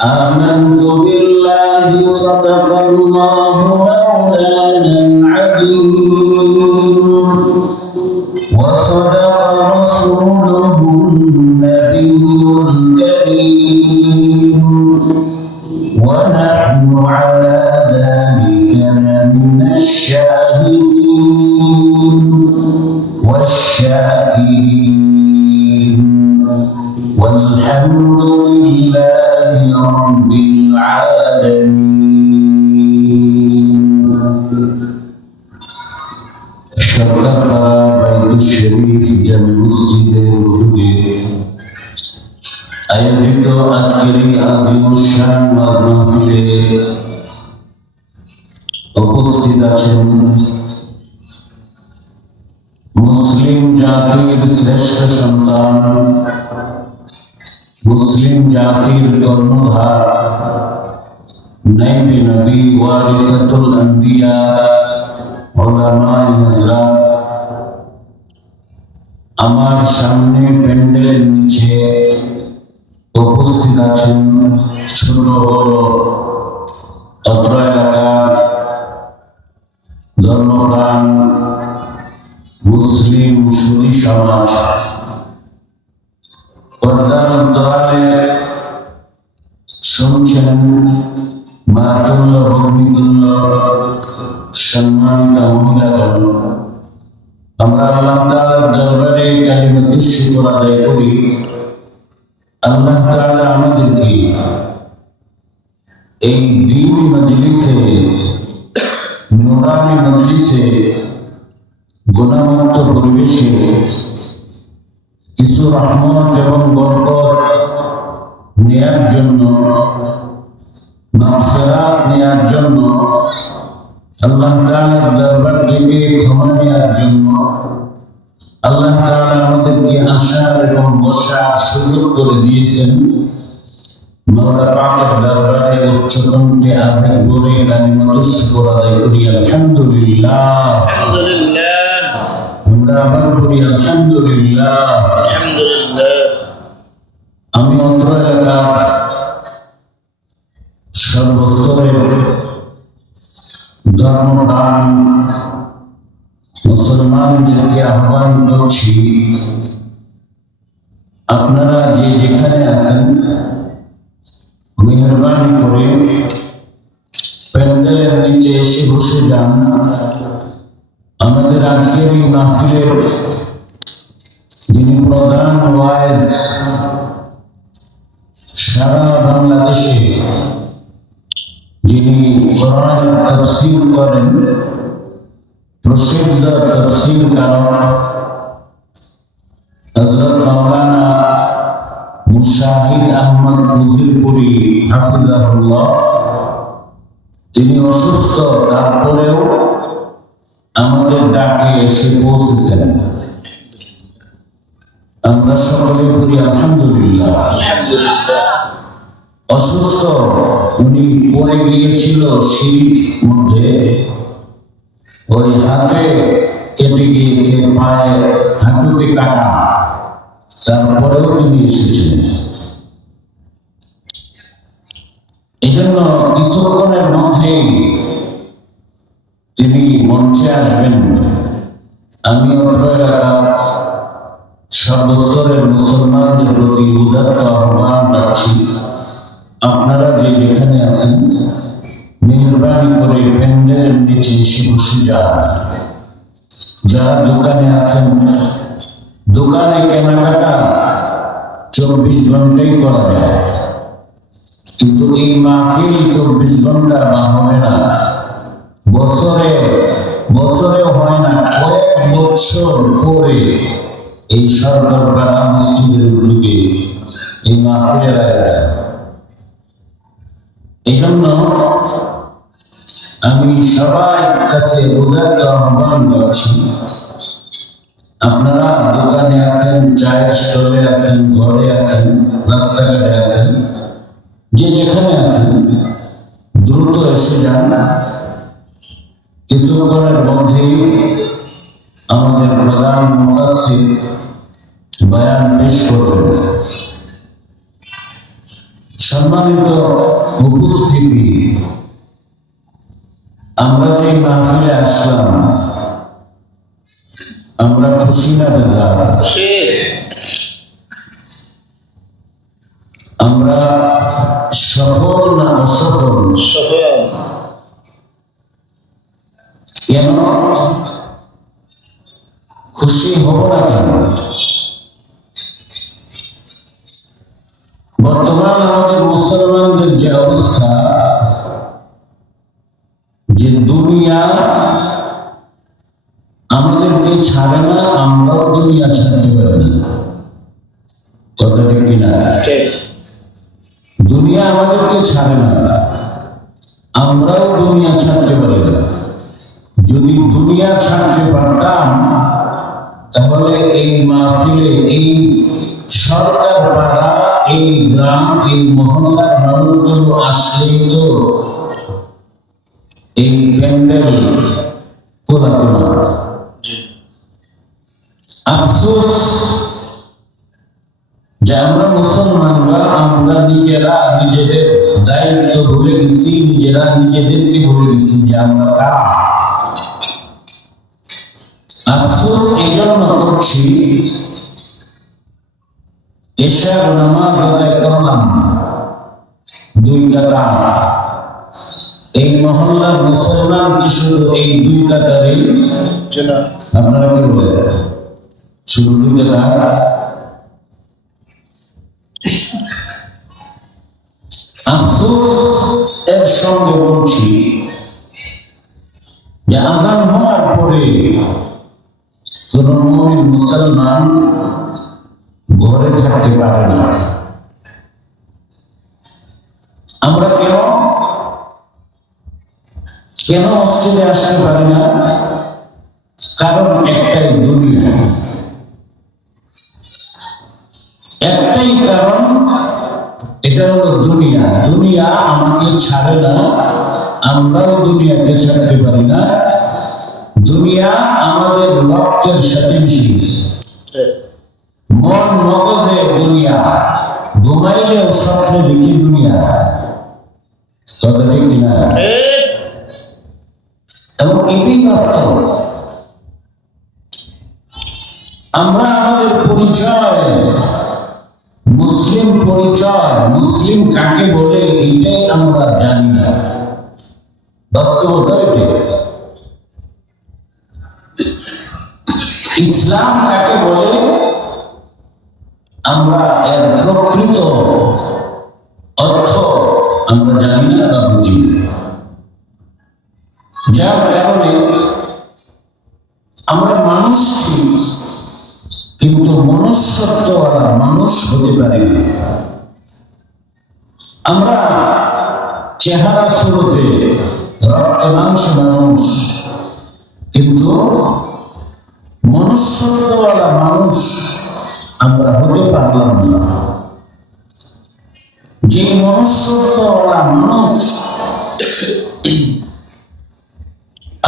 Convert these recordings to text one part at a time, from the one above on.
آمنت بالله صدق الله مولانا العظيم وصدق رسوله النبي الكريم ونحن على ذلك لمن الشاهدين والشاكرين والحمد لله رب العالمين. সরকারপাড়া বাইতুল শরীফ জামে মসজিদের উদ্যোগে আয়োজিত আজকের এই আজিমুশান ওয়াজ মাহফিলে উপস্থিত আছেন মুসলিম জাতির শ্রেষ্ঠ সন্তান, মুসলিম জাতির কর্ণধার, নাইবে নবী ওয়ারিসাতুল আম্বিয়া উলামায়ে হযরত। আমার সামনে প্যান্ডেলের নিচে উপস্থিত আছেন ছোট বড় অত্র এলাকার ধর্মপ্রাণ মুসলিম সুধী সমাজ। পর্দার অন্তরালে শুনছেন মাতুল্য ভগ্নিতুল্য সম্মানিত মহিলাগণ, আমরা আল্লাহ তাআলার দরবারে কালিমাতুশ শুকর আদায় করি। আল্লাহ তাআলা আমাদেরকে এই দ্বীনী মজলিসে, নুরানি মজলিসে, গুনাহমুক্ত পরিবেশে কিছু রহমত এবং বরকত নেয়ার জন্য, মাগফিরাত নেয়ার জন্য, আল্লাহ তাআলার দরবার থেকে ক্ষমা নেয়ার জন্য আল্লাহ তাআলা আমাদেরকে আসার এবং বসার সুযোগ করে দিয়েছেন। মাওলা পাকের দরবারে উচ্চকণ্ঠে আবেগ ভরে কালিমাতুশ শুকর আদায় করি আলহামদুলিল্লাহ। আলহামদুলিল্লাহ। আমরা আবার করি আলহামদুলিল্লাহ। আলহামদুলিল্লাহ। আমি অত্র এলাকার সর্বস্তরের ধর্মপ্রাণ মুসলমানদেরকে আহ্বান করছি, আপনারা যে যেখানে আছেন মেহরবানি করে প্যান্ডেলের নিচে এসে বসে যান। আমাদের আজকের এই মাহফিলের যিনি প্রধান ওয়াইজ, সারা বাংলাদেশে যিনি কোরআনের তাফসীর করেন, প্রসিদ্ধ তাফসীরকার হযরত মাওলানা মুশাহিদ আহমদ মুজিরপুরী হাফিজাহুল্লাহ, তিনি অসুস্থ, তারপরেও আমাদের ডাকে এসে পৌঁছেছেন। আমরা সকলে বলি আলহামদুলিল্লাহ। আলহামদুলিল্লাহ। অসুস্থ, উনি পড়ে গিয়েছিল সিঁড়ির মধ্যে, ওই হাতে কেটে গিয়েছে, পায়ে হাঁটুতে কাটা, তারপরেও তিনি এসেছেন। এই জন্য কিছুক্ষণের মধ্যেই তিনি মঞ্চে আসবেন। আমি অত্র এলাকার সর্বস্তরের মুসলমানদের প্রতি উদাত্ত আহ্বান রাখছি, আপনারা যে যেখানে আছেন মেহরবানি করে প্যান্ডেলের নিচে এসে বসে যান। যারা দোকানে আছেন, দোকানে কেনাকাটা 24 ঘন্টাই করা যায়, কিন্তু এই মাহফিল 24 ঘন্টা না, হবে না, বছরেও হয় না, কয়েক বছর পরে এই সরকারপাড়া মসজিদের উদ্যোগে এই মাহফিলের আয়োজন। এই জন্য আমি সবার কাছে উদাত্ত আহ্বান করছি, আপনারা দোকানে আছেন, চায়ের স্টলে আছেন, ঘরে আছেন, রাস্তাঘাটে আছেন, যে যেখানে আছেন দ্রুত এসে যান। কিছুক্ষণের মধ্যেই আমাদের প্রধান মুফাসসির বয়ান পেশ করবেন। সম্মানিত উপস্থিতি, আমরা যে মাহফিলে আসলাম, আমরা খুশি না বেজার? আমরা সফল না অসফল? কেন খুশি হব না কেন? বর্তমান আমাদের মুসলমানদের যে অবস্থা, যে দুনিয়া আমাদেরকে ছাড়ে না, আমরাও দুনিয়া ছাড়তে পারি না। কথা ঠিক কিনা? দুনিয়া আমাদেরকে ছাড়ে না, আমরাও দুনিয়া ছাড়তে পারি না। যদি দুনিয়া ছাড়তে পারতাম, তাহলে এই মাহফিলে, এই সরকার পাড়া, এই গ্রাম, এই মহল্লার মানুষগুলো আসলেই তো এই প্যান্ডেল কোলাতো না। আফসোস যে আমরা মুসলমানরা, আমরা নিজেরা নিজেদের দায়িত্ব ভুলে গেছি, নিজেরা নিজেদেরকে ভুলে গেছি যে আমরা কারা। আফসোস এই জন্য করছি, এশার নামাজ আদায় করলাম 2 কাতার। এই মহল্লার মুসলমান কি শুধু এই 2 কাতারেই? আপনারা কি বলে শুধু 2 কাতার? আফসোস এর সঙ্গে বলছি যে আযান হওয়ার পরে কোন মুমিন মুসলমান ঘরে থাকতে পারে না। আমরা কেন মসজিদে আসতে পারি না? কারণ একটাই, দুনিয়া। একটাই কারণ, এটা হলো দুনিয়া। দুনিয়া আমাকে ছাড়ে না, আমরাও দুনিয়াকে ছাড়তে পারি না। দুনিয়া আমাদের রক্তের সাথে মিশে, মন মগজে দুনিয়া, ঘুমাইলেও স্বপ্ন দেখি দুনিয়া। কথা ঠিক কিনা? এবং এটাই বাস্তব। আমরা আমাদের পরিচয়, মুসলিম পরিচয়, মুসলিম কাকে বলে এইটাই আমরা জানি না। বাস্তবতা এটা। ইসলাম কাকে বলে আমরা এর প্রকৃত অর্থ আমরা জানি না বা বুঝি না। যার কারণে আমরা মানুষ ঠিক, কিন্তু মনুষ্যত্বওয়ালা মানুষ হতে পারি না। আমরা চেহারা স্বরূপে রক্ত মাংস মানুষ, কিন্তু মনুষ্যত্বওয়ালা মানুষ আমরা হতে পারলাম না। যে মনুষ্যত্বওয়ালা মানুষ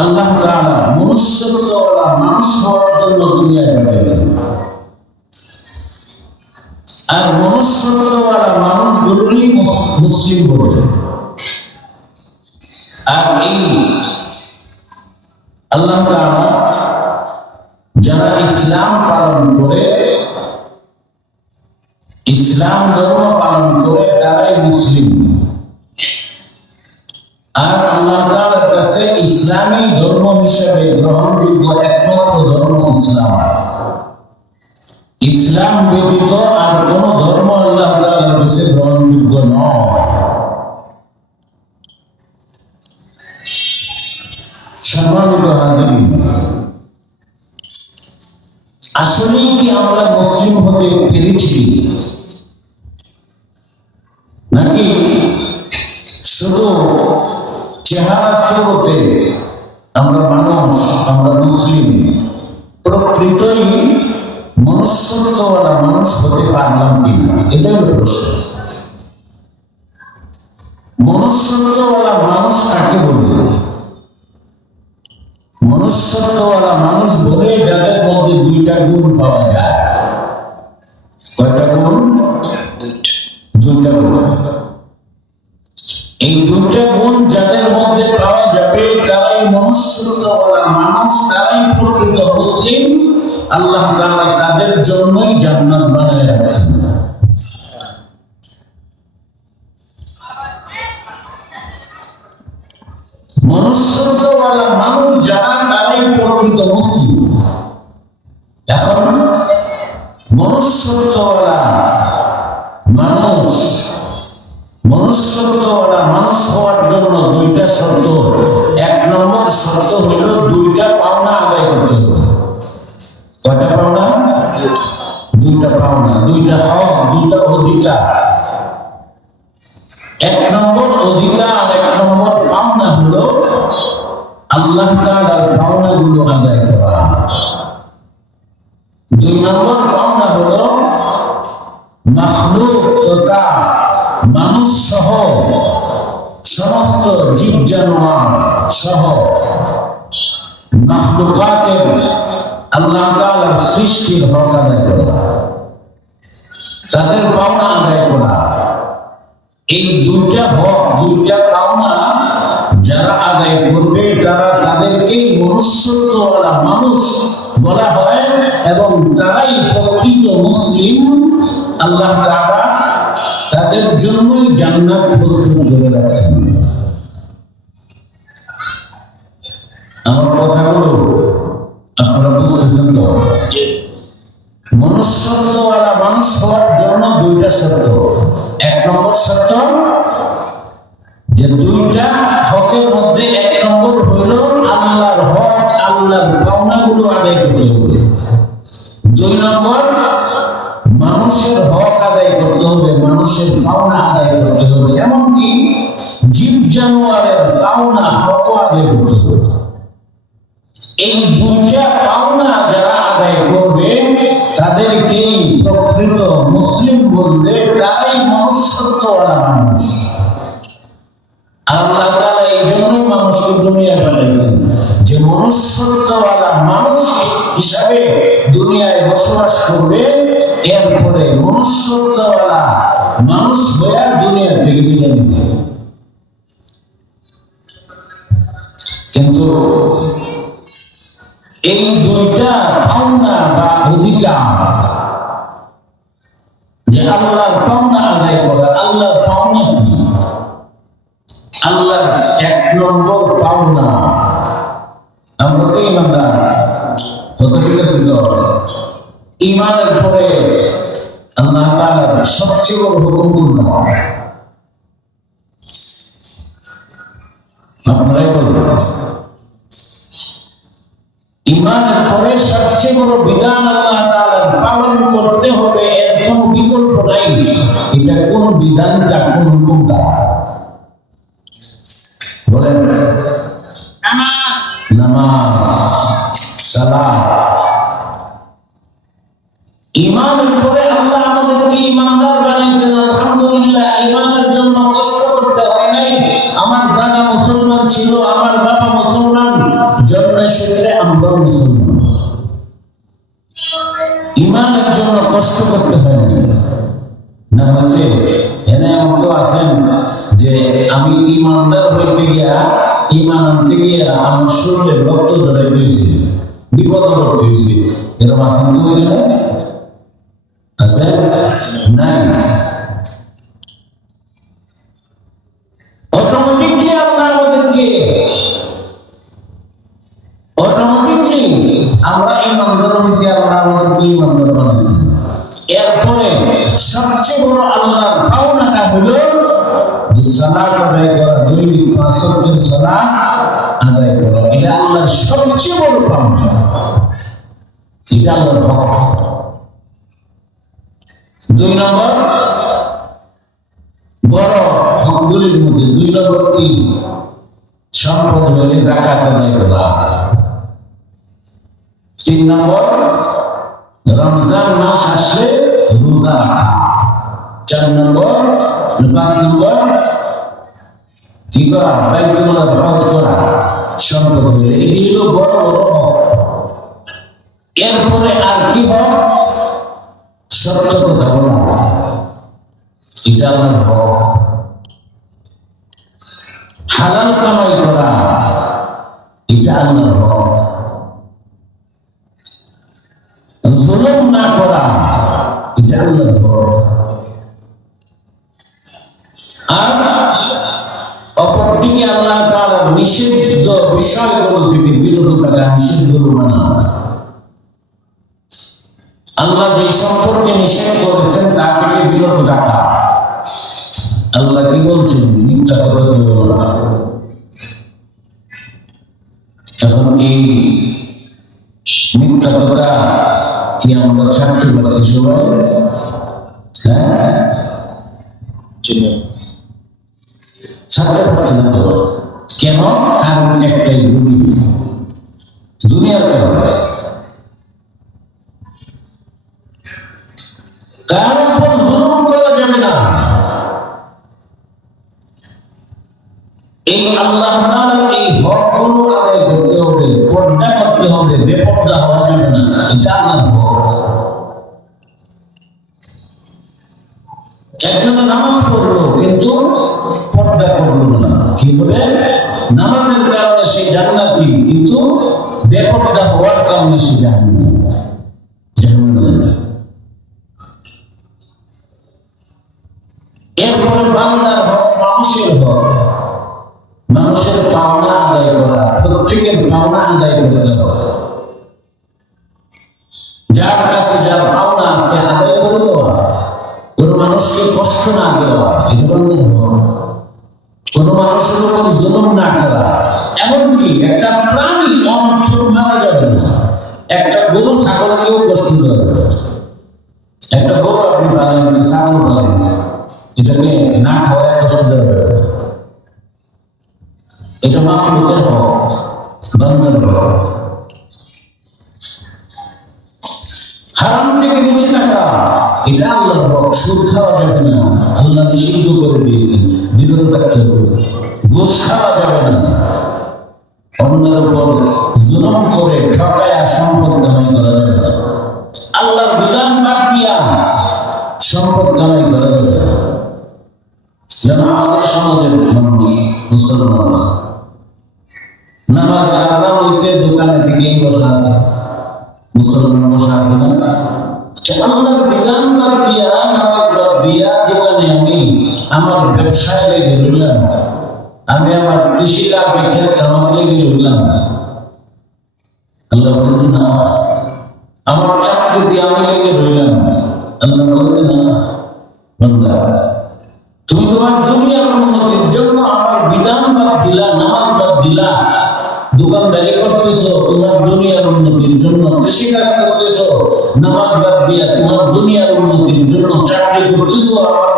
আল্লাহ তাআলা মনুষ্যত্বওয়ালা মানুষ হওয়ার জন্য দুনিয়ায় পাঠিয়েছেন, আর মনুষ্যত্বওয়ালা মানুষগুলোই মুসলিম বলে। আর এই আল্লাহ তাআলা যারা ইসলাম পালন করে, ইসলাম ধর্ম পালন করে, তারাই মুসলিম। আর আল্লাহ তাআলার কাছে ইসলামী ধর্ম হিসেবে গ্রহণযোগ্য একমাত্র ধর্ম ইসলাম। ইসলাম ব্যতীত আর কোন ধর্ম আল্লাহ তাআলার কাছে গ্রহণযোগ্য নয়। সম্মানিত হাজিরিন, আসলেই কি আমরা মুসলিম হতে পেরেছি, নাকি শুধু চেহারা স্বরূপে আমরা মানুষ, আমরা মুসলিম, প্রকৃতই মনুষ্যত্বওয়ালা মানুষ হতে পারলাম কিনা? এটাই হলো প্রশ্ন। মনুষ্যত্বওয়ালা মানুষ কাকে বলে? মনুষ্যত্বওয়ালা মানুষ বলে যাদের মধ্যে 2টা গুণ পাওয়া যায়। কয়টা গুণ? 2টা গুণ। এই দুইটা গুণ যাদের মধ্যে পাওয়া যাবে তারাই মনুষ্যত্বওয়ালা মানুষ, তারাই প্রকৃত মুসলিম। আল্লাহ তাআলা তাদের জন্যই জান্নাত বানায় রাখছেন। মনুষ্যত্বওয়ালা মানুষ যারা, তারাই প্রকৃত মুসলিম। এখন মনুষ্যত্বওয়ালা মানুষ, মনুষ্যত্বওয়ালা মানুষ হওয়ার জন্য দুইটা শর্ত। এক নম্বর শর্ত হলো দুইটা পাওনা আদায় করতে হবে। কয়টা পাওনা? দুইটা পাওনা, দুইটা হক, দুইটা অধিকার। এক নম্বর অধিকার, এক নম্বর পাওনা হলো আল্লাহ তাআলার পাওনাগুলো আদায় করা। দুই নম্বর পাওনা হলো মাখলুক তথা মানুষ সহ সমস্ত জীব জানোয়ার সহ মাখলুকাতের আল্লাহ তাআলার সৃষ্টির হক আদায় করা, তাদের পাওনা আদায় করা। এই দুইটা হক, দুইটা পাওনা যারা আদায় করবে তারা তাদেরকেই মনুষ্যত্বওয়ালা মানুষ বলা হয় এবং তারাই প্রকৃত মুসলিম। আল্লাহ তাআলা তাদের জন্যই জান্নাত প্রস্তুত করে রাখছেন। আমার কথাগুলো আপনারা বুঝতেছেন তো? মনুষ্যত্বওয়ালা মানুষ হওয়ার জন্য দুইটা শর্ত। এক নম্বর শর্ত যে দুইটা হকের মধ্যে এক নম্বর হইল আল্লাহর হক, আল্লাহর পাওনাগুলো আদায় করতে হবে। দুই নম্বর মানুষের হক আদায় করতে হবে, মানুষের পাওনা আদায় করতে হবে, এমনকি জীব জানোয়ারের পাওনা হক আদায় করতে হবে। এই দুইটা পাওনা যারা আদায় করবে তাদেরকেই প্রকৃত মুসলিম বলবে, তারাই মনুষ্যত্বওয়ালা মানুষ। আল্লাহ তাআলা এই জন্যই মানুষকে দুনিয়ায় পাঠাইছেন যে মনুষ্যত্বওয়ালা মানুষ হিসাবে দুনিয়ায় বসবাস করবে, এরপরে মনুষ্যত্বওয়ালা মানুষ হয়ে দুনিয়া থেকে বিদায় নেবে। কিন্তু এই দুইটা পাওনা বা অধিকার, যে আল্লাহর পাওনা আদায় করা, আল্লাহর পাওনা কি? আল্লাহর এক নম্বর পাওনা, আমরা তো ইমানদার, কত ঠিক আছে তো? ইমানের পরে আল্লাহ তাআলার সবচেয়ে বড় হুকুম কোনটা? আপনারাই বলবেন। ইমানের পরে সবচেয়ে বড় বিধান আল্লাহ তাআলার পালন করতে হবে, এর কোনো বিকল্প নাই। এটা কোন বিধানটা, কোন হুকুমটা? বলেন। নামাজ, সালাত। ইমানের পরে আল্লাহ আমাদেরকে ইমানদার বানাইছেন। আলহামদুলিল্লাহ, ইমানের জন্য কষ্ট করতে হয় নাই। আমার দাদা মুসলমান ছিল, আমার বাবা মুসলমান, জন্মের সূত্রে আমরা মুসলমান। ইমানের জন্য কষ্ট করতে হয় না। না হচ্ছে এনে এমন আছেন যে আমি ইমানদার হইতে গিয়া, ইমান আনতে গিয়া আমার শরীরে রক্ত জড়াই দিয়েছি, বিপদ করতে হয়েছে, এরকম আছেন তো? এখানে আছে নাই? অটোমেটিকলি আল্লাহ আমাদেরকে, অটোমেটিকলি আমরা ইমানদার হয়েছি, আল্লাহ আমাদেরকে ইমানদার বানিয়েছি। এরপরে সবচেয়ে বড় আল্লাহর পাওনাটা হলো যে সালাত আদায় করা, দৈনিক ৫ ওয়াক্তের সালাত আদায় করা। এটা আল্লাহর সবচেয়ে বড় পাওনা, এটা আল্লাহর হক। দুই নম্বর বড় হকগুলির মধ্যে দুই নম্বর কি? সম্পদ হলে যাকাত আদায় করা। ৩ নম্বর রমজান মাস আসলে রোজা রাখা। ৪ নম্বর, ৫ নম্বর কি করা? বাইতুল্লাহ হজ করা। সম্পদ হলে এটি হলো বড় বড় হক। এরপরে আর কি হক? সত্য কথা বলা, এটা আমার হক। হালাল কামাই করা, এটা আল্লাহর হক। জুলুম না করা, এটা আল্লাহর হক। আর অপরদিকে আল্লাহ তাআলা নিষিদ্ধ বিষয়গুলো থেকে বিরত থাকা, নিষিদ্ধগুলো মানা। আল্লাহ যে সম্পর্কে নিষেধ করেছেন তা থেকে বিরত থাকা। আল্লাহ কি বলছেন? মিথ্যা কথা বলবো না। এখন এই মিথ্যা কথা কি আমরা ছাড়তে পারছি সবাই? হ্যাঁ, ছাড়তে পারছি না তো। কেন? কারণ একটাই, দুনিয়ার কারণে। কারোর উপর জুলুম করা যাবে না। এই আল্লাহ তাআলার এই হকগুলো আদায় করতে হবে, পর্দা করতে হবে, বেপর্দা হওয়া যাবে না। এটা আল্লাহর হক। একজন নামাজ পড়লো কিন্তু পর্দা করলো না, কি বলে? নামাজের কারণে সে জান্নাতি, কিন্তু বেপর্দা হওয়ার কারণে সে জাহান্নামী। এরপরে বান্দার হক, মানুষের হক। মানুষের পাওনা আদায় করা, প্রত্যেকের পাওনা আদায় করে দেওয়া। যার কাছে যার পাওনা আছে আদায় করে দেওয়া, কোন মানুষকে কষ্ট না দেওয়া, এটা বান্দার হক। কোন মানুষের উপর জুলুম না করা। এমনকি একটা প্রাণী অনর্থক মারা যাবে না। একটা গরু ছাগলকেও কষ্ট দেওয়া যাবে না। একটা গরু আপনি পালেন, আপনি ছাগল পালেন, এটাকে না খাওয়ায় কষ্ট দেওয়া যাবে না। এটা মাখলুকের হক, বান্দার হক। হারাম থেকে বেঁচে থাকা, এটা আল্লাহর হক। সুদ খাওয়া যাবে না, আল্লাহ নিষিদ্ধ করে দিয়েছেন, বিরত থাকতে হবে। ঘুষ খাওয়া যাবে না, অন্যের উপর জুলুম করে ঠকায়া সম্পদ কামাই করা যাবে না। আল্লাহর বিধান বাদ দিয়া সম্পদ কামাই করা যাবে না। যেন আমাদের সমাজের মানুষ, মুসলমান, নামাজ আযান হইছে, দোকানে দিকেই বসে আছে, মুসলমান বসে আছে না? আল্লাহর বিধান বাদ দিয়া, নামাজ বাদ দিয়া দোকানে আমি আমার ব্যবসায় লেগে রইলাম, আমি আমার কৃষি কাজে ক্ষেত খামার লেগে রইলাম। আল্লাহ বলছে না। আমার চাকরিতে আমি লেগে রইলাম, আল্লাহ বলছে না। বান্দা, তুমি তোমার দুনিয়ার উন্নতির জন্য আমার বিধান বাদ দিলা, নামাজ বাদ দিলা, দোকানদারি করতেছো তোমার দুনিয়ার উন্নতির জন্য, কৃষিকাজ করতেছো নামাজ বাদ দিয়া তোমার দুনিয়ার উন্নতির জন্য, চাকরি করতেছো আমার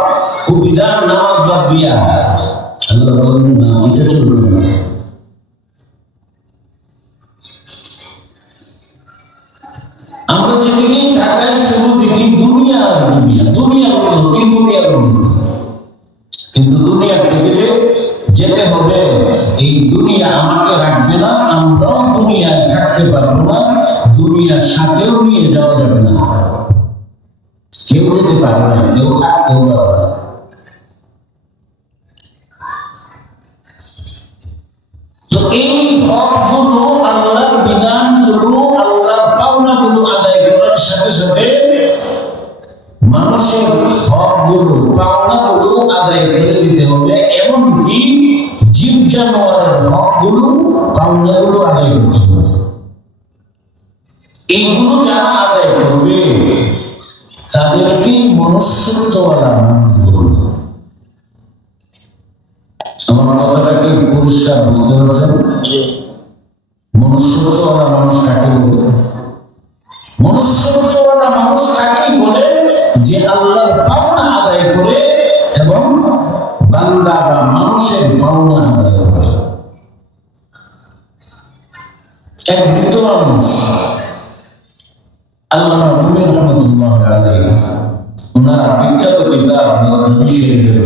বিধান নামাজ বাদ দিয়া। আল্লাহ বলবেন না, এটা চলবে না। আমরা যেদিকেই তাকাই শুধু দেখি দুনিয়া, দুনিয়া, দুনিয়ার উন্নতি, দুনিয়ার উন্নতি। কিন্তু দুনিয়ার থেকে যে যেতে হবে, এই দুনিয়া আমাকে রাখবে না, আমরাও দুনিয়ায় থাকতে পারবো না, দুনিয়ার সাথেও নিয়ে যাওয়া যাবে না। কেউ যেতে পারবে না, কেউ থাকতেও পারবে না। তো এই হকগুলো, আল্লাহর বিধানগুলো, আল্লাহর পাওনাগুলো আদায় করার সাথে সাথে মানুষের হকগুলো, পাওনাগুলো আদায় করে দিতে হবে। এমনকি জীব জানোয়ারের হকগুলো, পাওনাগুলো আদায় করতে হবে। এইগুলো যারা আদায় করবে তাদেরকেই মনুষ্যত্বওয়ালা মানুষ বলবে। আমার কথাটা কি পরিষ্কার বুঝতে পারছেন? মনুষ্যত্বওয়ালা মানুষ কাকে বলে? মনুষ্যত্বওয়ালা মানুষ কাকেই বলে? যে আল্লাহর পাওনা আদায় করে এবং বান্দা বা মানুষের পাওনা আদায় করে। এক বৃদ্ধ মানুষ, আল্লামা রুমি রাহমাতুল্লাহ আলাইহি, ওনার বিখ্যাত কিতাব মুসনাদ শরীফের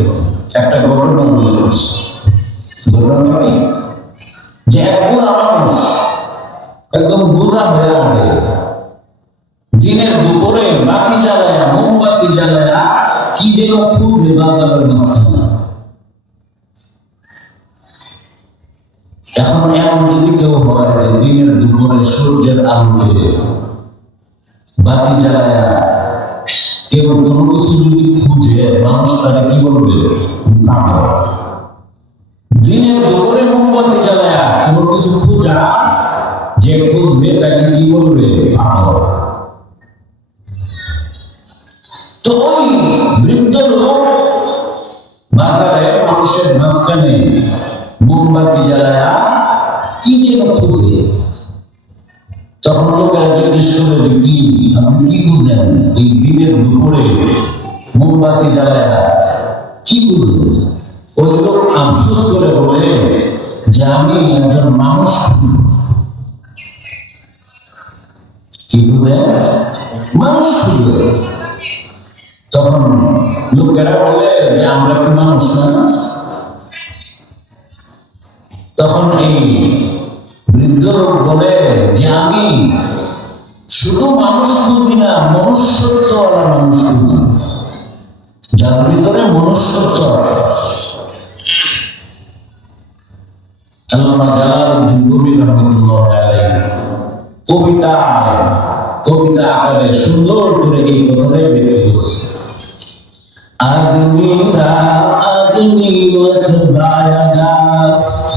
একটা ঘটনা উল্লেখ করছে। ঘটনা কি? যে এক বুড়া মানুষ একদম বোঝা হয়ে ওঠে, দিনের দুপুরে বাতি জ্বালায়া, মোমবাতি জ্বালায়া কি যেন খুঁজে বাজারের মাঝখানে। যে দিনের দুপুরে সূর্যের আলোতে বাতি জ্বালায়া কেউ কোনো কিছু যদি খুঁজে, মানুষ তারা কি বলবে? পাগল। দিনের দুপুরে মোমবাতি জ্বালায়া কোনো কিছু খুঁজা, যে খুঁজবে তাকে কি বলবে? পাগল। তো ওই বৃদ্ধ লোক বাজারে মানুষের মাঝখানে মোমবাতি জ্বালায়া কি যেন খুঁজে। তখন লোকেরা জিজ্ঞেস করে যে কি, আপনি কি খুঁজলেন এই দিনের দুপুরে মোমবাতি জ্বালায়া, কি খুঁজলেন? ওই লোক আফসোস করে বলে যে আমি একজন মানুষ খুঁজি। কি খুঁজে? মানুষ খুঁজে। তখন লোকেরা বলে যে আমরা কি মানুষ না? তখন এই বৃদ্ধ লোক বলে যে আমি শুধু মানুষ খুঁজি না, মনুষ্যত্বওয়ালা মানুষ খুঁজি, যার ভিতরে মনুষ্যত্ব আছে। আল্লামা জালালউদ্দিন রুমি রাহমাতুল্লাহ আলাইহি কবিতা আকারে সুন্দর করে এই কথাটাই ব্যক্ত করেছে। আদমিরা আদমিয়ত বায়াদাস্ত,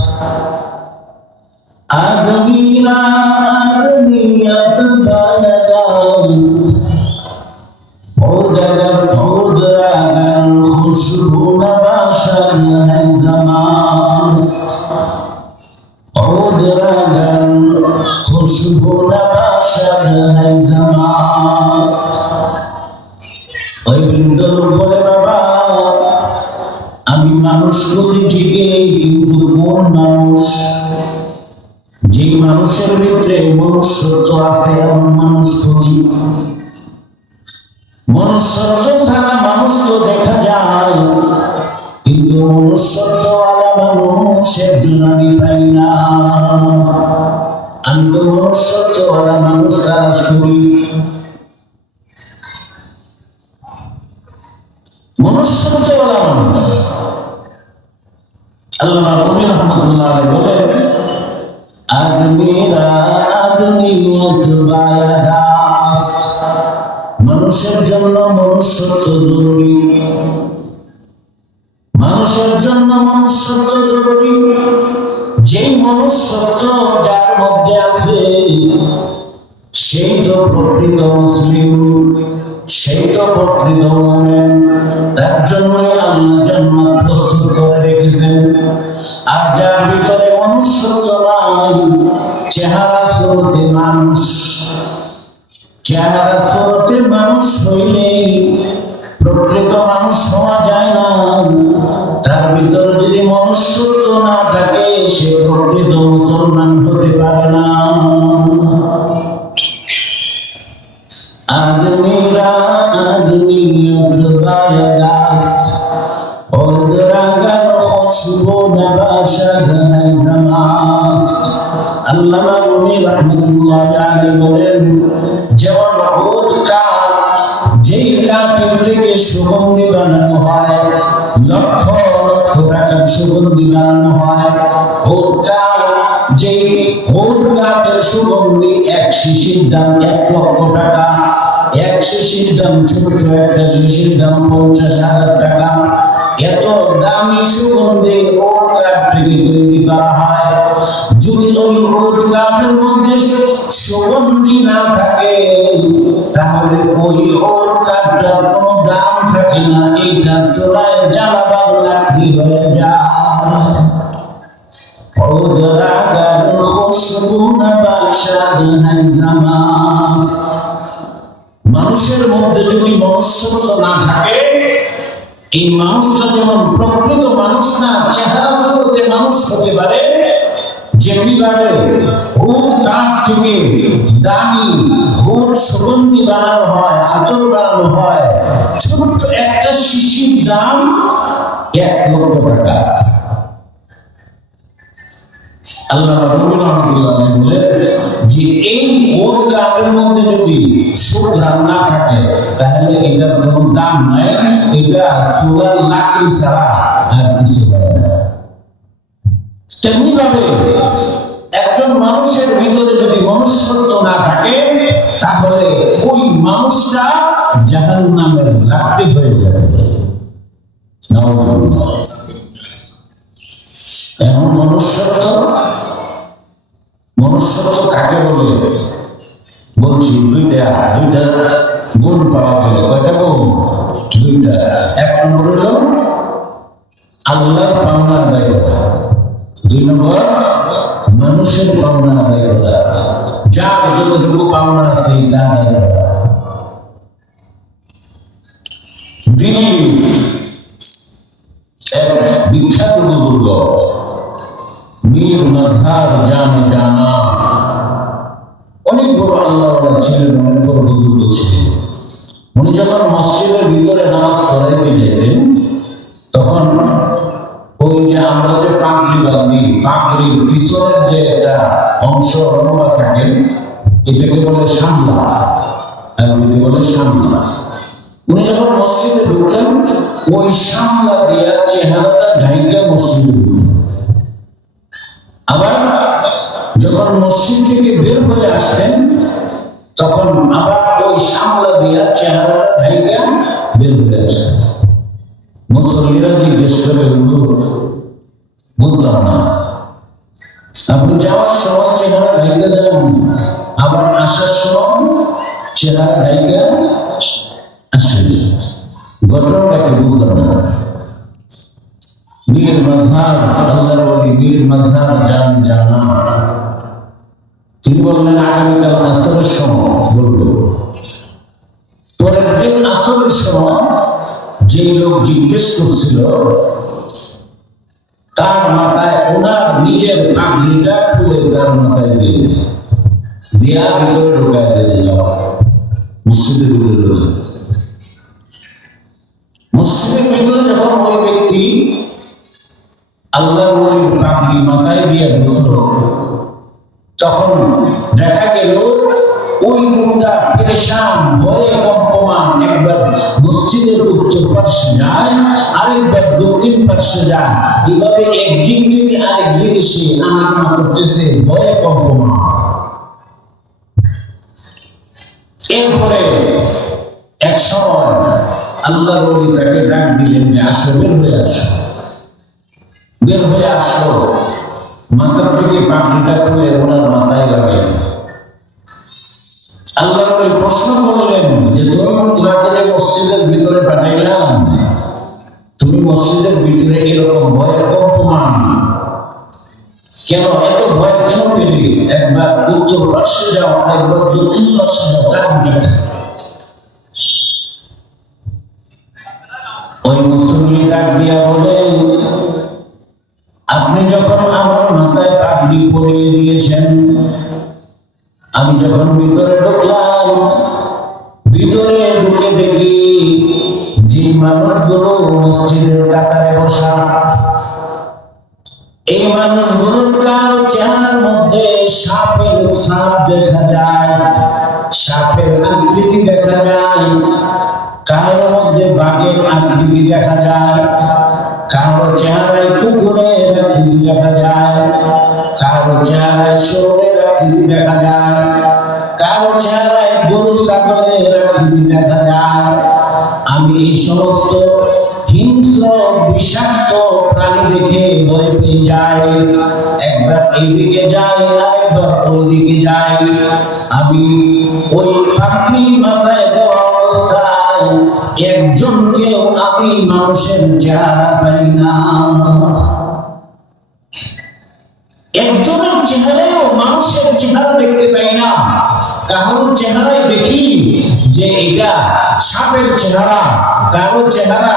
আদমিরা আদমিয়ত বায়াদাস্ত, خود اگر خوشبو نباشد ہے زمانست، خود اگر خوشبو نباشد ہے زمانست। ওই বৃদ্ধ লোক বলে, বাবা আমি মানুষ খুঁজি ঠিকই, কিন্তু কোন মানুষ? যে মানুষের ভিতরে মনুষ্যত্ব আছে এমন মানুষ খুঁজি। মনুষ্যত্ব ছাড়া মানুষ তো দেখা যায়, কিন্তু মনুষ্যত্বওয়ালা মানুষের জন্য আমি পাই না। আমি তো মনুষ্যত্বওয়ালা মানুষ তালাশ করি। মনুষ্যত্বওয়ালা মানুষ। আল্লামা রুমি রাহমাতুল্লাহ আলাইহি বলে, আদমিরা আদমিয়ত বায়াদাস্ত, মানুষের জন্য মনুষ্যত্ব জরুরি। মানুষের জন্য মনুষ্যত্ব জরুরি। যেই মনুষ্যত্ব যার মধ্যে আছে সেই তো প্রকৃত মুসলিম, সেই তো প্রকৃত মুমিন। তার জন্যই আল্লাহ জান্নাত প্রস্তুত করে রেখেছেন। আর যার ভিতরে মনুষ্যত্ব নাই, চেহারা সুরতে মানুষ, চেহারা সুরতে মানুষ হইলেই প্রকৃত মানুষ হওয়া যায় না। তার ভিতরে যদি মনুষ্যত্ব না থাকে, সে প্রকৃত মুসলমান হতে পারে না। আদমিরা আদমিয়ত বায়াদাস্ত, خود اگر خوشبو نباشد ہے زمانست। আল্লামা রুমি রাহমাতুল্লাহ আলাইহি বলেন, যেমন উট কাঠ, যেই কাঠের থেকে সুগন্ধি বানানো হয়, লক্ষ লক্ষ টাকার সুগন্ধি বানানো হয়। উট কাঠ, যেই উট কাঠের সুগন্ধি এক শিশির দাম 1 লক্ষ টাকা, এক শিশির দাম, ছোট একটা শিশির দাম 50,000 টাকা। এত দামি সুগন্ধি উট কাঠ থেকে তৈরি করা হয়। যদি ওই উট কাঠের মধ্যে সুগন্ধি না থাকে, তাহলে ওই উট কাঠটার কোনো দাম থাকে না। এটা চুলায় জ্বালাবার লাকড়ি হয়ে যায়। خود اگر خوشبو نباشد ہے زمانست। মানুষের মধ্যে যদি মনুষ্যত্ব না থাকে, এই মানুষটা যেমন প্রকৃত মানুষ না, চেহারা সুরতে মানুষ হতে পারে, যেমনি ভাবে উট কাঠ থেকে দামি উট সুগন্ধি বানানো হয়, আতর বানানো হয়, ছোট্ট একটা শিশির দাম 1 লক্ষ টাকা। আল্লামা রুমি রাহমাতুল্লাহ আলাইহি বলে যে এই উট কাঠের মধ্যে যদি সুঘ্রাণ না থাকে, তাহলে এটার কোনো দাম নাই। এটা চুলার লাকড়ি ছাড়া আর কিছু হয় না। তেমনি ভাবে একজন মানুষের ভিতরে যদি মনুষ্যত্ব না থাকে তাহলে ওই মানুষটা জাহান্নামের লাকড়ি হয়ে যাবে। নাউজুবিল্লাহ। এমন মনুষ্যত্ব কাকে বলে? বলছি দুইটা গুণ পাওয়া গেল। কয়টা গুণ? দুইটা। এক নম্বর হলো আল্লাহর পাওনা আদায় করা, দুই নম্বর মানুষের পাওনা আদায় করা। যার যতটুকু পাওনা আছে তা আদায় করা। দিল্লি এক বিখ্যাত বুজুর্গ মীর মজহার জানা, অনেক বড় আল্লাহওয়ালা ছিলেন, অনেক বড় বুজুর্গ ছিলেন। উনি যখন মসজিদের ভিতরে নামাজ পড়াইতে যেতেন তখন ওই যে আমরা যে পাগড়ি বাঁধি, পাগড়ির পিছনের যে একটা অংশ লম্বা থাকে এটাকে বলে সামলা, এটাকে বলে সামলা। উনি যখন মসজিদে ঢুকতেন ওই সামলা দিয়া চেহারাটা ঢাইকা মসজিদে ঢুকতেন। আবার যখন মসজিদ থেকে বের হয়ে আসতেন তখন আবার ওই সামলা দিয়া চেহারাটা ঢাইকা বের হয়ে আসতেন। মুসল্লিরা জিজ্ঞেস করে, হুজুর বুঝলাম না, আপনি যাওয়ার সময় চেহারা ঢাইকা যান, আবার আসার সময় চেহারা ঢাইকা আসেন, ঘটনাটাকে বুঝলাম না। মীর মজহার, আল্লাহর ওলি মীর মজহার জানা, তিনি বললেন আগামীকাল আসরের সময় বলবো। পরের দিন আসরের সময় যে লোক জিজ্ঞেস করছিল তার মাথায় ওনার নিজের পাগড়িটা খুলে তার মাথায় দিয়ে দেয়া ভিতরে ঢোকায় দিয়ে যাওয়া, মসজিদের ভিতরে ঢোকে। মসজিদের ভিতরে যখন ওই ব্যক্তি আল্লাহর ওলির পাগড়ি মাথায় দিয়ে ঢুকলো তখন দেখা গেল ওই লোকটা পেরেশান ভয়ে কম্পমান, একবার মসজিদের উত্তর পার্শ্বে যায়, আরেকবার দক্ষিণ পার্শ্বে যায়, এভাবে একদিক থেকে আরেক দিকে সে আনাগোনা করতেছে, ভয়ে কম্পমান। এরপরে এক সময় আল্লাহর ওলি তাকে ডাক দিলেন যে আসো, বের হয়ে আসো। বের হয়ে আসলো, মাথার থেকে পাগড়িটা খুলে ওনার মাথায় লাগালেন। আল্লাহর ওলি প্রশ্ন করলেন যে তোমাকে যে মসজিদের ভিতরে পাঠাইলাম, তুমি মসজিদের ভিতরে এরকম ভয়ের কম্পমান কেন, এত ভয় কেন পেলি? একবার উত্তর পার্শ্বে যাও, একবার দক্ষিণ পার্শ্বে যাও, কারণটা? ওই মুসল্লি ডাক দিয়া বলে, আপনি যখন আমার মাথায় পাগড়ি পরিয়ে দিয়েছেন, আমি যখন ভিতরে ঢুকলাম, ভিতরে ঢুকে দেখি যে মানুষগুলো মসজিদের কাতারে বসা, এই মানুষগুলোর কারো চেহারার মধ্যে সাপের ছাপ দেখা যায়, সাপের আকৃতি দেখা যায়, কারোর মধ্যে বাঘের আকৃতি দেখা যায়, কারো চেহারায় কুকুরের আকৃতি দেখা যায়, কারো চেহারায় শুয়োরের আকৃতি দেখা যায়, কারো চেহারায় গরু ছাগলের আকৃতি দেখা যায়। আমি এই সমস্ত হিংস্র বিষাক্ত প্রাণী দেখে ভয় পেয়ে যাই, একবার এইদিকে যাই, আরেকবার ওইদিকে যাই। আমি ওই পাখি মাথায় দেওয়া অবস্থায় একজনকেও আমি মানুষের চেহারা পাই না, একজনের চেহারায়ও মানুষের চেহারা দেখতে পাই না। কারোর চেহারায় দেখি যে এটা সাপের চেহারা, কারো চেহারা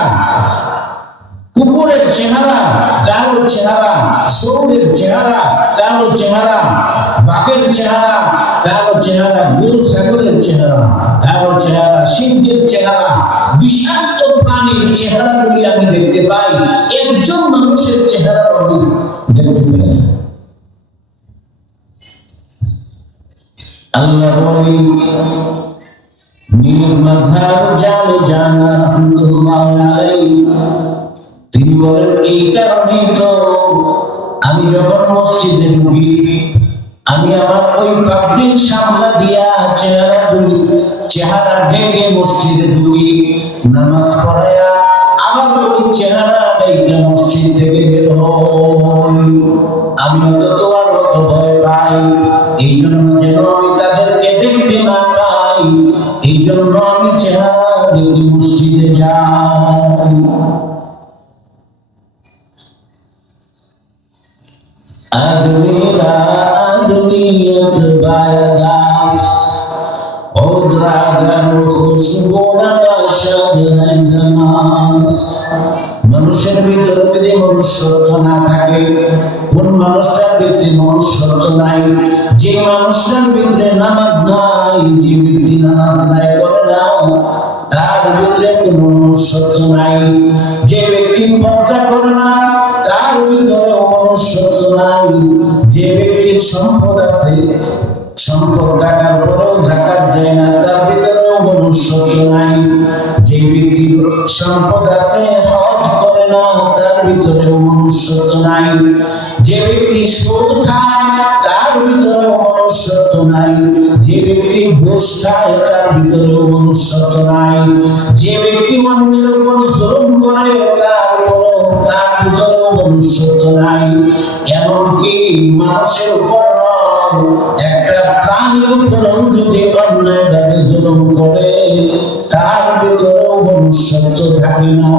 কুকুরের চেহারা, কারো চেহারা শুয়োরের চেহারা, কারো চেহারা বাঘের চেহারা, কারো চেহারা গরু ছাগলের চেহারা, কারো চেহারা সিংহের চেহারা। বিষাক্ত প্রাণীর চেহারাগুলি আমি দেখতে পাই, একজন মানুষের চেহারা আমি দেখতে পাই না। আল্লাহ ওলি মীর মজহার জানা রাহমাতুল্লাহ আলাইহি তিনি বলেন, এই কারণেই তো আমি যখন মসজিদে ঢুকি আমি আমার ওই পাবলিক সামলা দিয়া চেহারা ঢেকে মসজিদে ঢুকি, নামাজ পড়ায়া আবার ওই চেহারা ঢেকে মসজিদ থেকে বের হই। আমি তো আর অত ভয় পাই, এই জন্য যেন আমি তাদেরকে দেখতে না পাই, এই জন্য আমি চেহারা ঢেকে মসজিদে যাই। आदमियत बायदास ओद्रागर खुशबू नशद है जमास। মানুষের ভিতরে যদি মনুষ্যত্ব না থাকে, কোন মানুষটার ভিতরে মনুষ্যত্ব নাই? যে মানুষটার ভিতরে নামাজ নাই, যে ব্যক্তি নামাজ আদায় করে না, তার ভিতরে কোন মনুষ্যত্ব নাই। যে ব্যক্তি পর্দা করে না, তার ভিতরে মনুষ্যত্ব নাই। যে ব্যক্তির সম্পদ আছে, সম্পদ টাকার পরেও যাকাত দেয় না, তার ভিতরেও মনুষ্যত্ব নাই। যে ব্যক্তির সম্পদ আছে, হজ করে না, তার ভিতরেও মনুষ্যত্ব নাই। যে ব্যক্তি সুদ খায়, তার ভিতরেও মনুষ্যত্ব নাই। যে ব্যক্তি ঘুষ খায়, তার ভিতরেও মনুষ্যত্ব নাই। যে ব্যক্তি অন্যের উপর জুলুম করে, তার ভিতরেও মনুষ্যত্ব নাই। এমনকি মানুষের উপর একটা প্রাণীর উপরও যদি অন্যায়ভাবে জুলুম করে, তার ভিতরেও মনুষ্যত্ব থাকে না।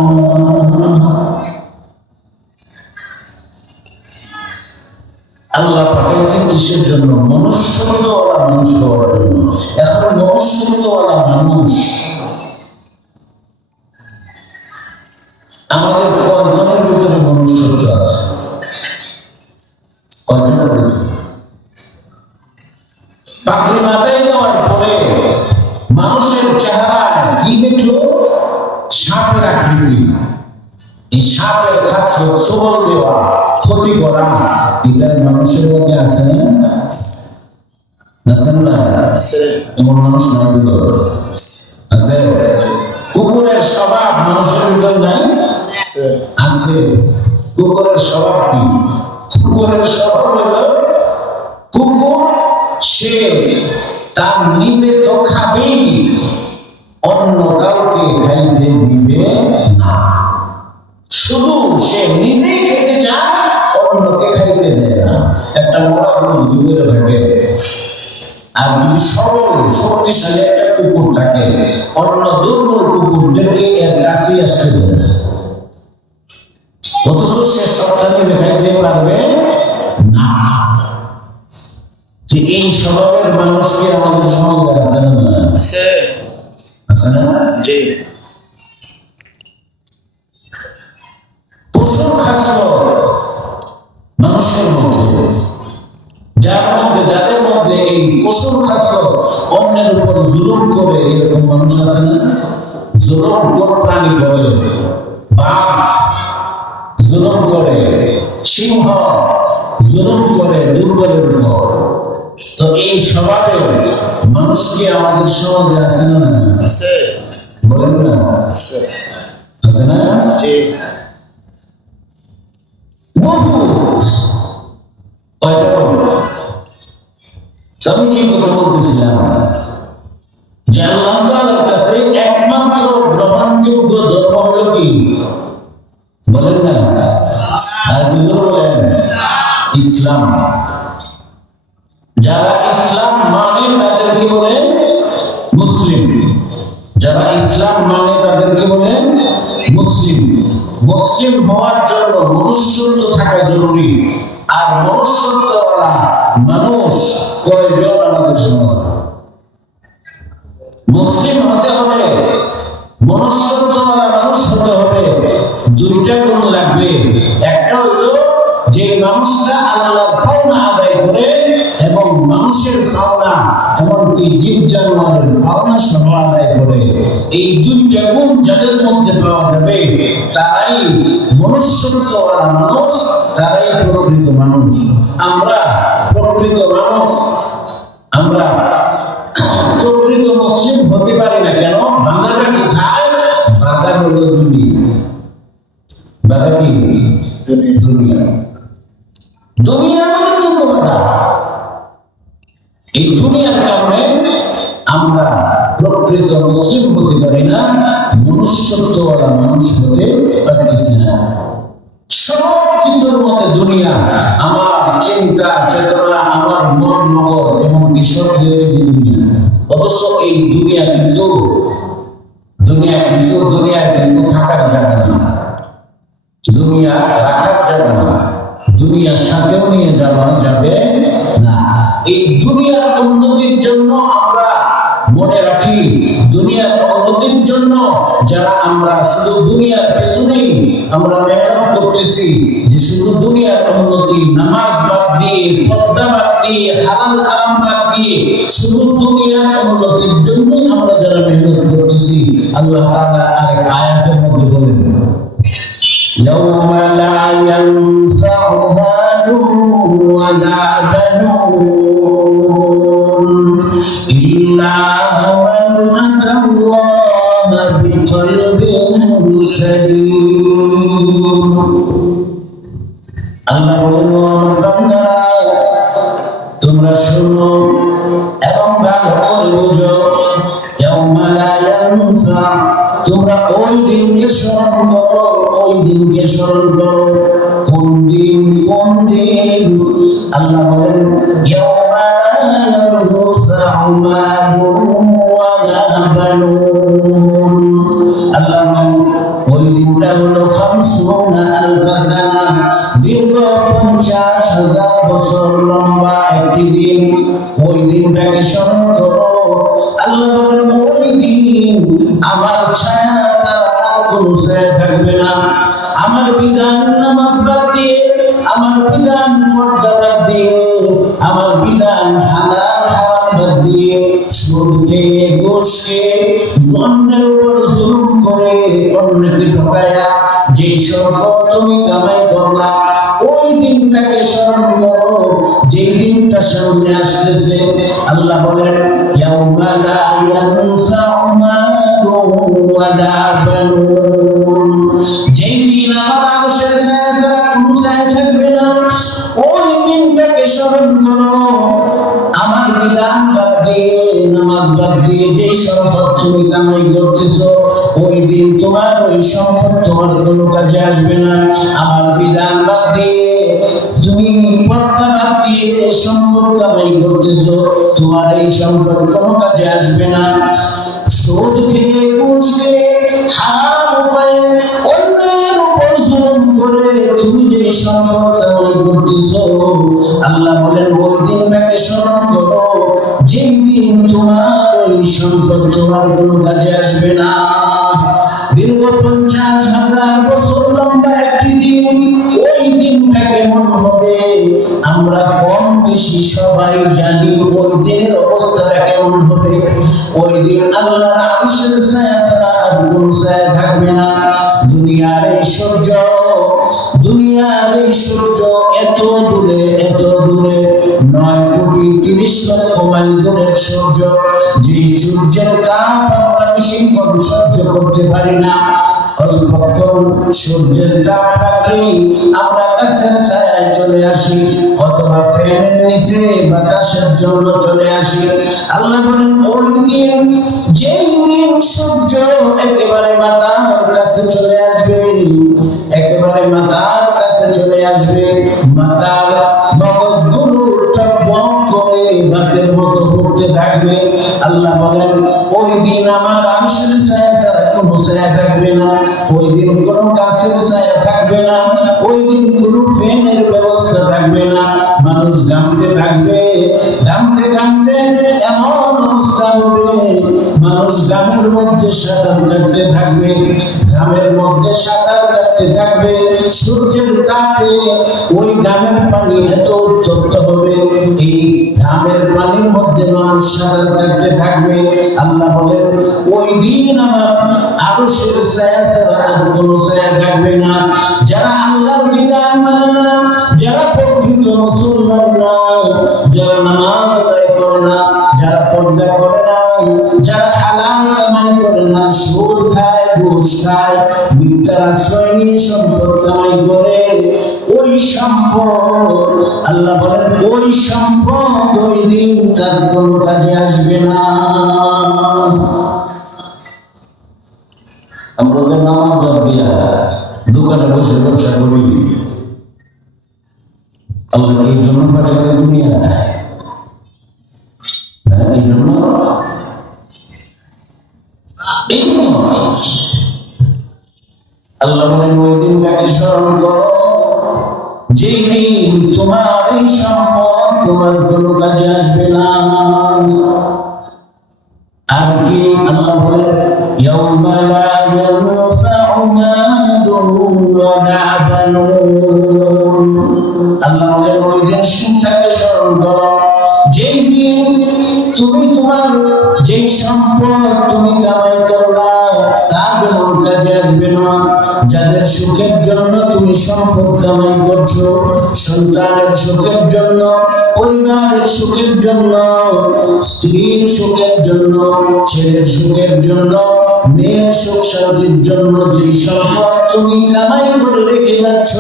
আল্লাহ পাঠিয়েছেন কিসের জন্য? মনুষ্যত্বওয়ালা মানুষ হওয়ার জন্য। এখন মনুষ্যত্বওয়ালা মানুষ আমাদের কয়জনের ভিতরে মনুষ্যত্ব আছে? কয়জনের ভিতরে? পাগড়ি মাথায় দেওয়ার পরে মানুষের চেহারায় কি দেখলো? সাপের আকৃতি। এই সাপের খাসলত, সবল দেওয়া, ক্ষতি করা, এটা মানুষের মধ্যে আছে না? আছে না? এমন মানুষ নাই আছে? কুকুরের স্বভাব মানুষের ভিতর নাই? আছে। কুকুরের স্বভাব কি? কুকুরের স্বভাব হলো, কুকুর সে তার নিজে তো খাবেই, অন্য কাউকে খাইতে দিবে না। শুধু সে নিজেই খেতে চায়, অন্যকে খাইতে দেয় না। একটা মরা গরু দূরে থাকে, আর যদি সবল শক্তিশালী একটা কুকুর থাকে, অন্য দুর্বল কুকুরদেরকে এর কাছে আসতে দেয় না। অথচ সে সবটা নিজে খাইতে পারবে না। যে এই স্বভাবের মানুষকে আমাদের সমাজে আছে না? আছে, আছে না? জি। পশুর খাসলত মানুষের মধ্যে, যাদের মধ্যে এই পশুর খাসলত, অন্যের উপর জুলুম করে, এরকম মানুষ আছে না? জুলুম কোন প্রাণী করে? বাঘ জুলুম করে, সিংহ জুলুম করে দুর্বলের উপর। তো এই স্বভাবের মানুষ কি আমাদের সমাজে আছে না? আছে। বলেন না? আছে, আছে না? জি। বহু কয়টা বলবো? আমি যে কথা বলতেছিলাম যে আল্লাহ তাআলার কাছে একমাত্র গ্রহণযোগ্য ধর্ম হলো কি? বলেন না? আর কি বলেন? ইসলাম। যারা ইসলাম মানে তাদেরকে বলে মুসলিম। যারা ইসলাম মানে তাদেরকে বলে মুসলিম। মুসলিম হওয়ার জন্য মনুষ্যত্ব থাকা জরুরি। আর মনুষ্যত্বওয়ালা মানুষ কয়জন আমাদের সমাজে? মুসলিম হতে হবে, মনুষ্যত্বওয়ালা মানুষ হতে হবে, দুইটা গুণ লাগবে। একটা হলো যে মানুষটা আল্লাহর পাওনা আদায় করে এবং মানুষের পাওনা, এমনকি জীব জানোয়ারের পাওনা সহ আদায় করে। এই দুইটা গুণ যাদের মধ্যে পাওয়া যাবে, তারাই মনুষ্যত্বওয়ালা মানুষ, তারাই প্রকৃত মানুষ। আমরা প্রকৃত মানুষ, আমরা প্রকৃত মুসলিম হতে পারি না কেন? বাধাটা কোথায়? বাধা হলো দুনিয়া। বাধা কি? দুনিয়া। দুনিয়া আমাদের জন্য বাধা। এই দুনিয়ার কারণে আমরা প্রকৃত মুসলিম হতে পারি না, মনুষ্যত্বওয়ালা মানুষ হতে পারতেছি না। সব কিছুর মধ্যে দুনিয়া, আমার চিন্তা চেতনা, আমার মন মগজ, এমনকি সব দুনিয়া। অথচ এই দুনিয়া কিন্তু থাকার যাবে না, দুনিয়া রাখার যাবে না, দুনিয়ার সাথেও নিয়ে যাওয়া যাবে না। এই দুনিয়ার উন্নতির জন্য আমরা মনে রাখি, দুনিয়ার উন্নতির জন্য যারা আমরা শুধু দুনিয়ার পেছনেই আমরা মেহনত করতেছি, যে শুধু দুনিয়ার উন্নতি, নামাজ বাদ দিয়ে, পর্দা বাদ দিয়ে, হালাল হারাম বাদ দিয়ে শুধু দুনিয়ার উন্নতির জন্যই আমরা যারা মেহনত করতেছি, আল্লাহ তাআলা আরেক আয়াতের মধ্যে বলেন, يوم لا ينفع مال ولا بنون إلا من أتى الله بقلب سليم। আল্লাহ বলেন, বান্দারা তোমরা শোনো এবং ভালো করে বুঝো, ইয়াউমা লা ইয়ানফা, তোমরা ওই দিনকে স্মরণ করো, ওই দিনকে স্মরণ করো। কোন দিন? আল্লাহ বলেন, ইয়াউমা লা ইয়ানফা'ু মালুন ওয়ালা বানুন। আল্লাহ বলেন ওই দিনটা হলো 50,000 সানা, দীর্ঘ 50,000 বছর লম্বা একটি দিন। ওই দিনটাকে স্মরণ করো। আল্লাহ বলেন ওই দিন আমার ছায়া ছাড়া আর কোনো ছায়া থাকবে না। আমার বিধান নামাজ বাদ দিয়ে, আমার বিধান পর্দা বাদ দিয়ে, আমার বিধান হালাল হারাম বাদ দিয়ে, সুদ খেয়ে, ঘুষ খেয়ে, অন্যের উপর জুলুম করে, অন্যকে ঠকায়া যে সম্পদ তুমি কামাই করলা, ওই দিনটাকে স্মরণ করো, যে দিনটা সামনে আসতেছে। আল্লাহ বলেন, ইয়াউমা লা ইয়ানফা'ু মালুন ওয়ালা বানুন, যেই দিন আমার আরশের ছায়া ছাড়া কোনো ছায়া থাকবে না, ওই দিনটাকে স্মরণ করো। আমার বিধান বাদ দিয়ে, নামাজ বাদ দিয়ে যে সম্পদ তুমি কামাই করতেছো, ওই দিন তোমার ওই সম্পদ তোমার কোনো কাজে আসবে না। আমার বিধান বাদ দিয়ে, তুমি পর্দা বাদ দিয়ে সম্পদ কামাই করতেছো, তোমার এই সম্পদ কোনো কাজে আসবে না। সুদ খেয়ে, ঘুষ খেয়ে, হারাম উপায়ে অন্যের উপর জুলুম করে তুমি যে সম্পদ কামাই করতেছো, আল্লাহ বলেন ওই দিনটাকে স্মরণ করো, যেই দিন তোমার ওই সম্পদ তোমার কোনো কাজে আসবে না। দীর্ঘ 50,000 বছর লম্বা একটি দিন, ওই দিনটাকে মনে হবে আমরা কম বেশি সবাই জানি ওই দিনের অবস্থাটা কেমন হবে। ওই দিন আল্লাহর আরশের ছায়া ছাড়া আর কোনো ছায়া থাকবে না। দুনিয়ার এই সূর্য এত দূরে 9,30,00,000 মাইল দূরের সূর্য, যে সূর্যের তাপ আমরা বেশিক্ষণ সহ্য করতে পারি না। অল্পক্ষণ সূর্যের তাপ লাগলেই আমরা গাছের ছায়ায় চলে আসি, অথবা ফ্যানের নিচে বাতাসের জন্য চলে আসি। আল্লাহ বলেন ওই দিন, যেই দিন সূর্য একেবারে মাথার কাছে চলে আসবে, একেবারে মাথার কাছে চলে আসবে, মাথার মগজগুলো টকবক করে বাতের মতো ফুটতে থাকবে। আল্লাহ বলেন ওই দিন আমার আরশের ছায়া ছাড়া কোনো ছায়া থাকবে না, ওই দিন কোনো গাছের ছায়া থাকবে না, ওই দিন কোনো ফ্যানের ব্যবস্থা থাকবে না। মানুষ ঘামতে থাকবে, ঘামতে ঘামতে এমন অবস্থা হবে, মানুষ ঘামের মধ্যে সাঁতার কাটতে থাকবে, ঘামের মধ্যে সাঁতার কাটতে থাকবে। সূর্যের তাপে ওই ঘামের পানি এত উত্তপ্ত হবে, এই ঘামের পানির মধ্যে মানুষ সাঁতার কাটতে থাকবে। আল্লাহ বলেন ওই দিন আমার আরশের ছায়া ছাড়া আর কোনো ছায়া থাকবে না। যারা আল্লাহর বিধান মানে না, যারা প্রকৃত মুসলমান না, যারা নামাজ আদায় করে না, যারা পর্দা করে না, যারা হালাল কামাই করে না, সুদ খায়, ঘুষ খায়, মিথ্যার আশ্রয় নিয়ে সম্পদ কামাই করে, ওই সম্পদ, আল্লাহ বলেন ওই সম্পদ ওই দিন তার কোনো কাজে আসবে না। আমরা যে নামাজ বাদ দিয়া দোকানে বসে ব্যবসা করি, আল্লাহ এই জন্য পাঠাইছে দুনিয়া, এই জন্য আল্লাহ বলেন ওই দিনটাকে স্মরণ করো যেই দিন তোমার এই সম্পদ তোমার কোনো কাজে আসবে না। আর কি আল্লাহ বলেন ইয়াউমা লা ইয়ানফাউ মালুন ওয়ালা বানুন। আল্লাহ বলেন ওই দিন সেটাকে স্মরণ করো যেই দিন তুমি তোমার যেই সম্পদ তুমি কামাই করলা তা যেমন কাজে আসবে না। যাদের সুখের জন্য তুমি সম্পদ কামাই করছো, সন্তানের সুখের জন্য, পরিবারের সুখের জন্য, স্ত্রীর সুখের জন্য, ছেলের সুখের জন্য, মেয়ের সুখ শান্তির জন্য যে সম্পদ তুমি কামাই করে রেখে যাচ্ছ,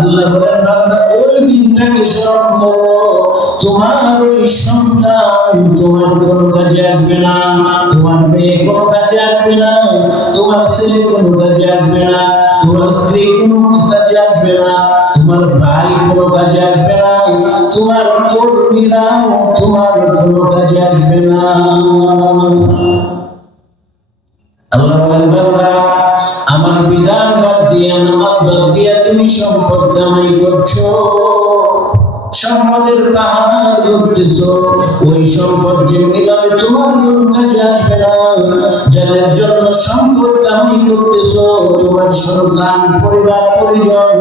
আল্লাহ বলেন বান্দা ওই দিনটাকে স্মরণ করো, তোমার ওই সন্তান তোমার কোনো কাজে আসবে না, তোমার মেয়ে কোনো কাজে আসবে না, তোমার ছেলে কোনো কাজে আসবে না, তোমার স্ত্রী কোনো কাজে আসবে না, তোমার ভাই কোনো কাজে আসবে না, তোমার কর্মীরাও তোমার কোনো কাজে আসবে না। আল্লাহ বলেন বান্দা আমার বিধান বাদ দিয়া নামাজ বাদ দিয়া তুমি সম্পদ কামাই করছো, সম্পদের পাহাড় করতেছো, ওই সম্পদ যেমনিভাবে তোমার কোনো কাজে আসবে না। যাদের জন্য সম্পদ কামাই করতেছো তোমার সন্তান পরিবার পরিজন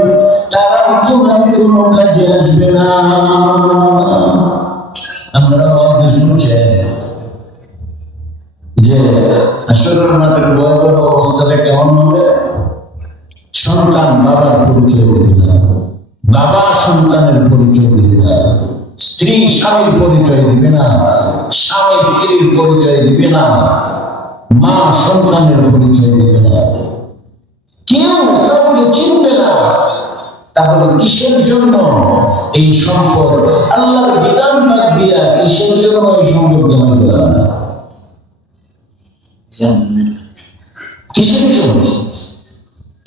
তারাও তোমার কোনো কাজে আসবে না। আমরা শুনছেন যে আসলে আপনাদের বড় বড় অবস্থাটা কেমন হবে, সন্তান বাবার পরিচয় দিবে না, বাবা সন্তানের পরিচয় দিবে না, স্ত্রী স্বামীর পরিচয় দিবে না, স্বামী স্ত্রীর পরিচয় দিবে না, মা সন্তানের পরিচয় দিবে না, কেউ কাউকে চিনবে না। তাহলে কিসের জন্য এই সম্পদ আল্লাহর বিধান বাদ দিয়া কিসের জন্য এই সম্পদ জমা করা, কিসের জন্য?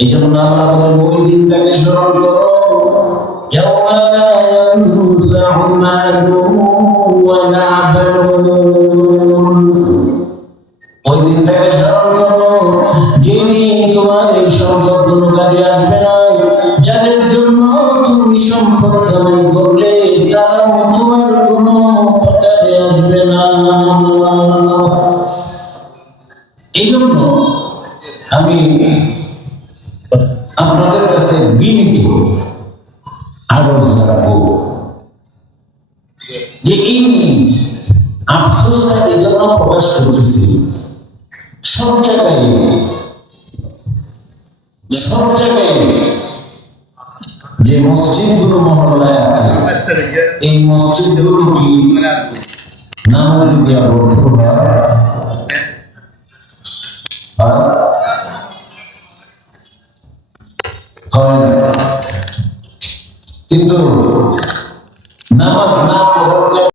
এই জন্য আল্লাহ বলেন ওই দিনটাকে স্মরণ করো ইয়াউমা লা ইয়ানফাউ মালুন ওয়ালা বানুন। ওই দিনটাকে স্মরণ করো যেদিন তোমার এই সম্পদ কোনো কাজে আসবে না। যাদের জন্য তুমি সম্পদ কামাই করলে তারাও তোমার কোনো কাজে আসবে না। এই জন্য আমি আপনাদের কাছে বিনীত আরজ রাখবো যে এই আফসোসটা এই জন্য প্রকাশ করতেছি, সব জায়গায় যে মসজিদগুলো মহল্লায় আছে এই মসজিদগুলো কি নামাজি দিয়া ভরপুর,